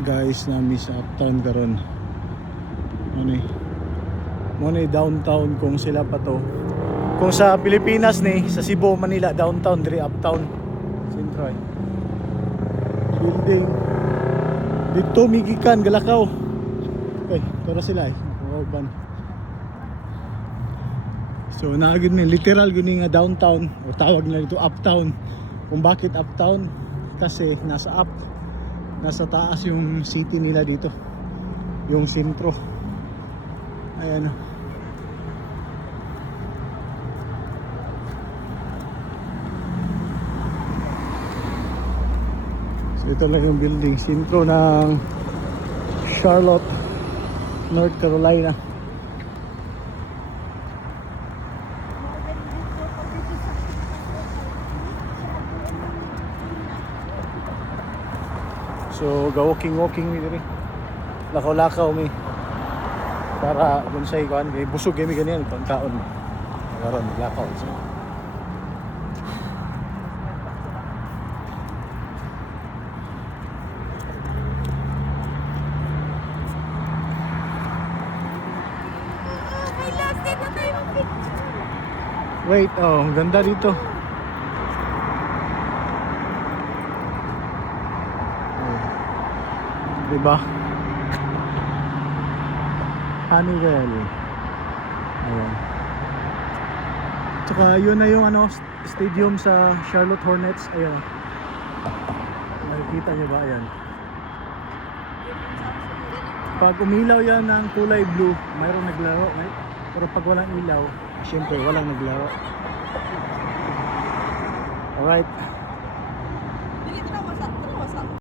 guys nami sa uptown karon. Ano downtown kung sila pa to. Kung sa Pilipinas ni sa Cebu, Manila downtown diri uptown. Sentro building. Dito migikan Galakaw. Okay, tara sila urban. So naagid ni literal guni nga downtown o tawag na dito uptown. Kung bakit uptown? Kasi nasa taas yung city nila dito. Yung sentro. Ayan. So ito lang yung building, sentro ng Charlotte, North Carolina. So walking mi diri. Lakaw-lakaw mi. Para unsay kuan kay busog kami ganyan pagkaon. Karon lakaw so. Wait, oh, ganda dito. Diba? Honeywell. Ayan. Tsaka yun na yung stadium sa Charlotte Hornets. Ayan. Nakikita nyo ba? Ayan. Pag umilaw yan ng kulay blue, mayroong naglaro. Pero pag walang ilaw, syempre walang naglaro. Alright.